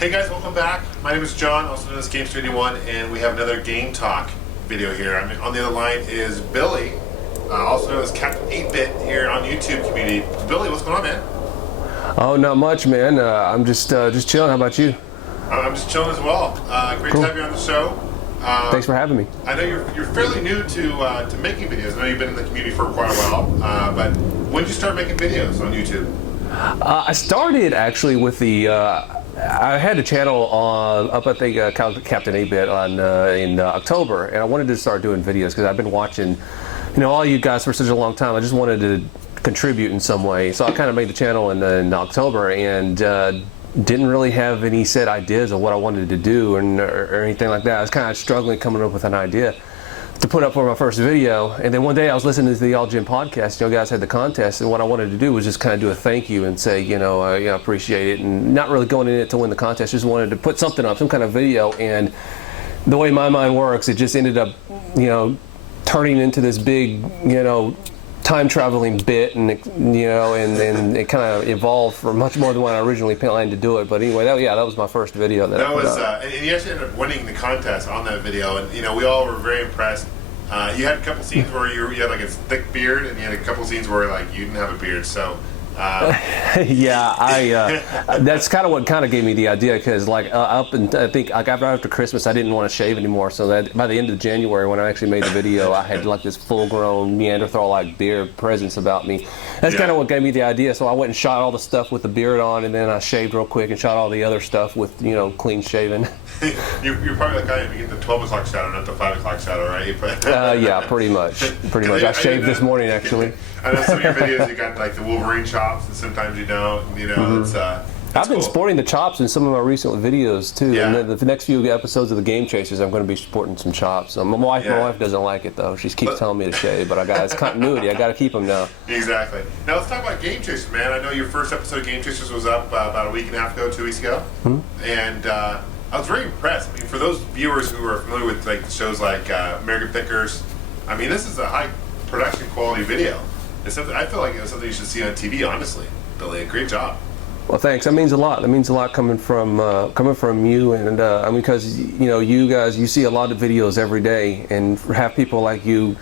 Hey guys, welcome back. My name is John, also known as Gamester81, and we have another Game Talk video here. On the other line is Billy, also known as Captain8bit here on YouTube community. Billy, what's going on, man? Oh, not much, man. I'm just chilling. How about you? I'm just chilling as well. Great to have you on the show. Thanks for having me. I know you're fairly new to making videos. I know you've been in the community for quite a while, but when did you start making videos on YouTube? I started actually with the. I had a channel up at the Captain8bit in October, and I wanted to start doing videos because I've been watching, all you guys for such a long time. I just wanted to contribute in some way, so I kind of made the channel in October, and didn't really have any set ideas of what I wanted to do or anything like that. I was kind of struggling coming up with an idea to put up for my first video, and then one day I was listening to the Allgen podcast. You guys had the contest, and what I wanted to do was just kind of do a thank you and say, I appreciate it, and not really going in it to win the contest. Just wanted to put something up, some kind of video, and the way my mind works, it just ended up, turning into this big, time traveling bit, and and it kind of evolved for much more than what I originally planned to do it. But anyway, that was my first video that I put up. And you actually ended up winning the contest on that video, and we all were very impressed. You had a couple scenes where you had like a thick beard, and you had a couple scenes where like you didn't have a beard. So yeah, that's kind of what gave me the idea, because up and I think after Christmas I didn't want to shave anymore, so that by the end of January when I actually made the video I had like this full-grown Neanderthal-like beard presence about me. That's kind of what gave me the idea. So I went and shot all the stuff with the beard on, and then I shaved real quick and shot all the other stuff with clean shaven. You're probably the guy who get the 12 o'clock shadow, not the 5 o'clock shadow, right? Yeah, pretty much. I shaved this morning actually. I know some of your videos you got like the Wolverine chops, and sometimes you don't. I've been sporting the chops in some of my recent videos too. Yeah. And the next few episodes of the Game Chasers, I'm going to be sporting some chops. My wife doesn't like it though. She keeps telling me to shave, but it's continuity. I got to keep them now. Exactly. Now let's talk about Game Chasers, man. I know your first episode of Game Chasers was up about a week and a half ago, 2 weeks ago, and I was very impressed. I mean, for those viewers who are familiar with like shows like American Pickers, I mean, this is a high production quality video. It's something I feel like it was something you should see on TV. Honestly, Billy, great job. Well, thanks. That means a lot. That means a lot coming from you, and I mean, because you guys, you see a lot of videos every day, and have people like you,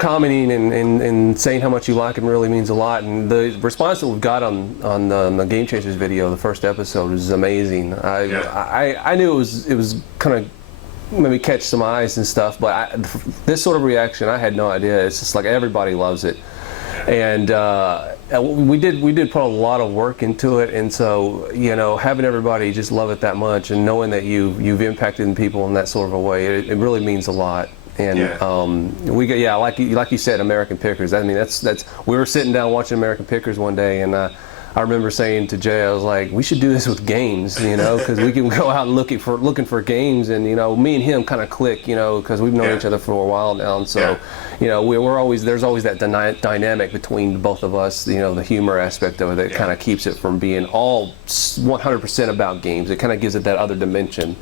commenting and saying how much you like them really means a lot. And the response that we've got on the Game Chasers video, the first episode, is amazing. I knew it was kind of maybe catch some eyes and stuff, but this sort of reaction, I had no idea. It's just like everybody loves it. And we did put a lot of work into it, and so having everybody just love it that much, and knowing that you've impacted people in that sort of a way, it really means a lot. And we got like you said, American Pickers. I mean, that's we were sitting down watching American Pickers one day, and I remember saying to Jay, I was like, we should do this with games, because we can go out and looking for games, and me and him kind of click, because we've known each other for a while now, and so there's always that dynamic between both of us, the humor aspect of it that kind of keeps it from being all 100% about games. It kind of gives it that other dimension,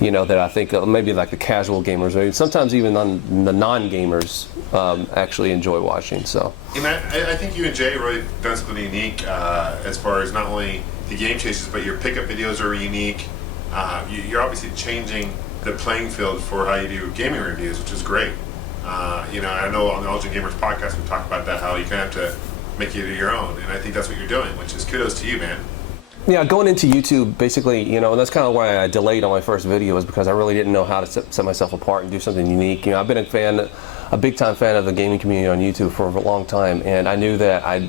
that I think maybe like the casual gamers, or sometimes even the non-gamers actually enjoy watching. So. And I think you and Jay really done something unique as far as not only the Game Chasers, but your pickup videos are unique. You're obviously changing the playing field for how you do gaming reviews, which is great. I know on the Allgengamers podcast we talk about that, how you kind of have to make it your own, and I think that's what you're doing, which is kudos to you, man. Yeah, going into YouTube, basically, and that's kind of why I delayed on my first video, is because I really didn't know how to set myself apart and do something unique. I've been a big-time fan of the gaming community on YouTube for a long time, and I knew that I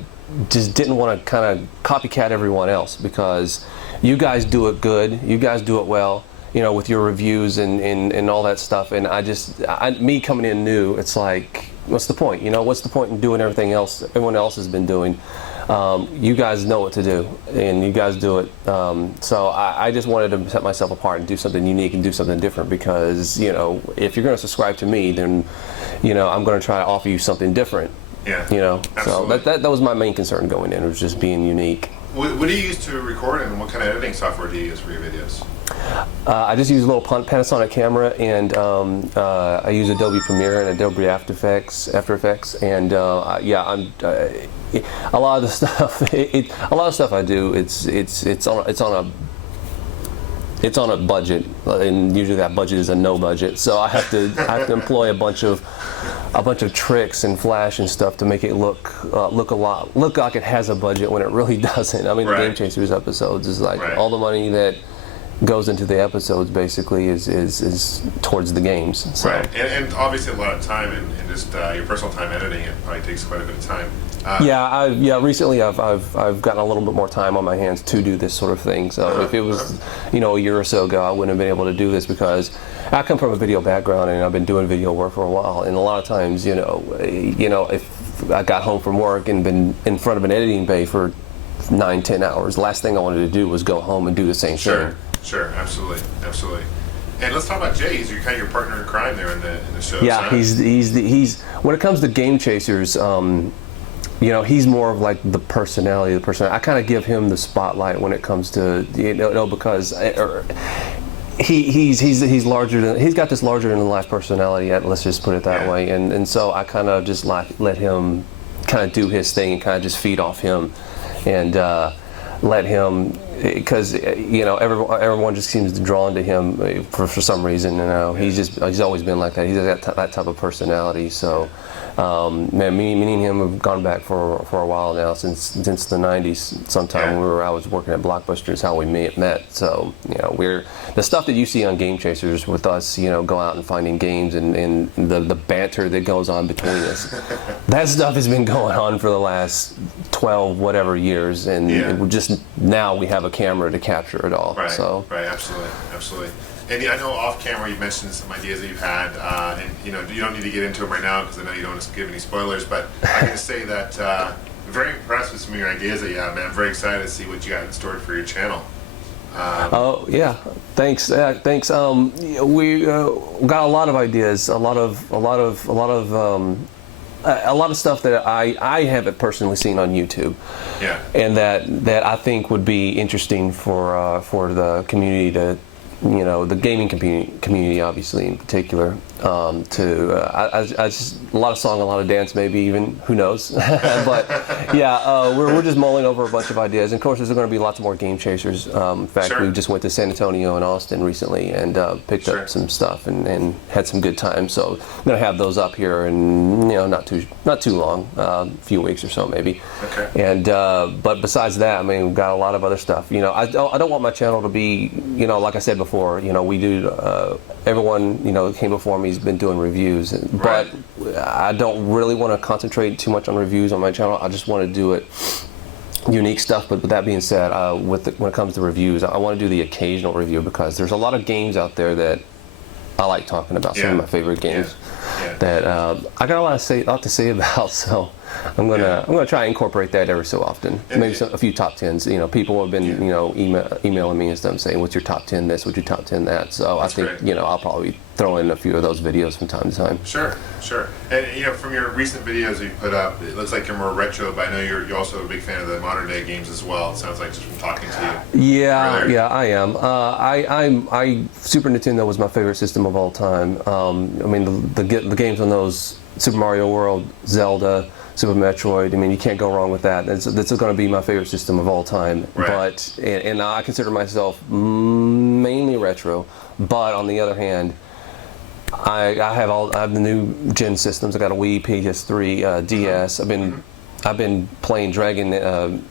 just didn't want to kind of copycat everyone else, because you guys do it good, you guys do it well, with your reviews and all that stuff, and me coming in new, it's like, what's the point? What's the point in doing everything else everyone else has been doing? You guys know what to do, and you guys do it. So I just wanted to set myself apart and do something unique and do something different, because if you're going to subscribe to me, then I'm going to try to offer you something different. Yeah. So that was my main concern going in, was just being unique. What do you use to record, and what kind of editing software do you use for your videos? I just use a little Panasonic camera, and I use Adobe Premiere and Adobe After Effects, and yeah, a lot of the stuff. A lot of stuff I do. It's on a budget, and usually that budget is a no budget. So I have to employ a bunch of tricks and flash and stuff to make it look like it has a budget when it really doesn't. I mean, the Game Chasers episodes is like all the money that goes into the episodes basically is towards the games. So. Right, and obviously a lot of time and just your personal time editing it probably takes quite a bit of time. Recently I've gotten a little bit more time on my hands to do this sort of thing. So if it was, a year or so ago, I wouldn't have been able to do this because I come from a video background and I've been doing video work for a while. And a lot of times, if I got home from work and been in front of an editing bay for 9-10 hours, last thing I wanted to do was go home and do the same thing. Sure, absolutely. And let's talk about Jay. He's kind of your partner in crime there in the show. Yeah, he's when it comes to Game Chasers, he's more of like the personality of the person. I kind of give him the spotlight when it comes to because he's larger than, he's got this larger than life personality. Let's just put it that way. And so I kind of just let him kind of do his thing and kind of just feed off him and let him, because everyone just seems drawn to him for some reason. He's always been like that. He's that type of personality. So me and him have gone back for a while now, since the 90s. Sometime I was working at Blockbuster is how we met. So we're the stuff that you see on Game Chasers with us, go out and finding games and the banter that goes on between us. That stuff has been going on for the last 12 whatever years, and we're just now we have a camera to capture it all. Right. So. Right. Absolutely. And I know off camera you mentioned some ideas that you've had, and you don't need to get into them right now because I know you don't want to give any spoilers. But I can say that I'm very impressed with some of your ideas that you have, man. I'm very excited to see what you got in store for your channel. Oh yeah, thanks. Thanks. We got a lot of ideas, a lot of stuff that I haven't personally seen on YouTube. Yeah. And that I think would be interesting for the community to. The gaming community, obviously, in particular, I just a lot of song, a lot of dance, maybe even, who knows. But yeah, we're just mulling over a bunch of ideas. And of course, there's going to be lots more Game Chasers. In fact, we just went to San Antonio and Austin recently and picked up some stuff and had some good times. So I'm going to have those up here in not too long, a few weeks or so maybe. Okay. And but besides that, I mean, we've got a lot of other stuff. I don't want my channel to be, like I said before. We do. Everyone that came before me has been doing reviews, but I don't really want to concentrate too much on reviews on my channel. I just want to do it unique stuff. But with that being said, when it comes to reviews, I want to do the occasional review because there's a lot of games out there that I like talking about. Some of my favorite games that I got a lot to say about. So I'm gonna try and incorporate that every so often. Maybe a few top 10s. People have been emailing me and stuff saying, "What's your top 10 this? What's your top 10 that?" So I think I'll probably throw in a few of those videos from time to time. Sure. And from your recent videos you put up, it looks like you're more retro, but I know you're also a big fan of the modern day games as well. It sounds like just from talking to you. Yeah, I am. I Super Nintendo was my favorite system of all time. I mean the games on those, Super Mario World, Zelda, Super Metroid. I mean, you can't go wrong with that. That's going to be my favorite system of all time. But and I consider myself mainly retro. But on the other hand, I have the new gen systems. I got a Wii, PS3, DS. I've been playing Dragon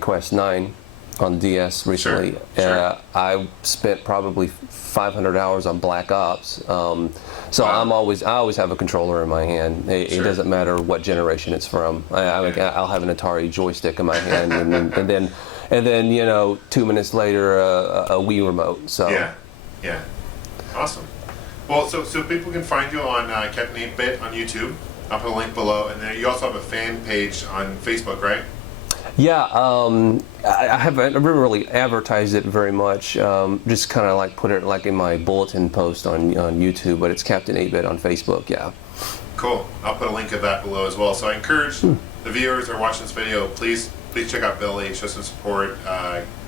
Quest 9 on DS recently. I spent probably 500 hours on Black Ops. So I always have a controller in my hand. It doesn't matter what generation it's from. I'll have an Atari joystick in my hand, and then 2 minutes later a Wii remote. So yeah, awesome. Well, so people can find you on Captain8bit on YouTube. I'll put a link below, and then you also have a fan page on Facebook, right? Yeah, I haven't really advertised it very much. Just kind of like put it like in my bulletin post on YouTube, but it's Captain8bit on Facebook. Yeah. Cool. I'll put a link of that below as well. So I encourage the viewers who are watching this video, please check out Billy, show some support,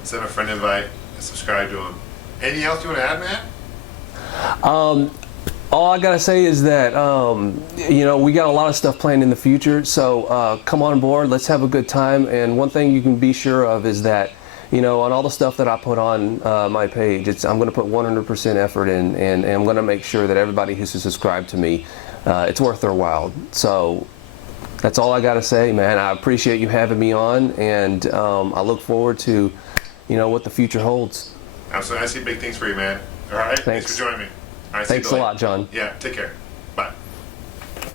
send a friend invite, subscribe to him. Anything else you want to add, man? All I gotta say is that you know, we got a lot of stuff planned in the future, so come on board, let's have a good time. And one thing you can be sure of is that, you know, on all the stuff that I put on my page, I'm going to put 100% effort in, and I'm going to make sure that everybody who's subscribed to me, it's worth their while. So that's all I got to say, man. I appreciate you having me on, and I look forward to, you know, what the future holds. Absolutely. I see big things for you, man. All right. Thanks for joining me. All right, Thanks a lot, John. Yeah, take care.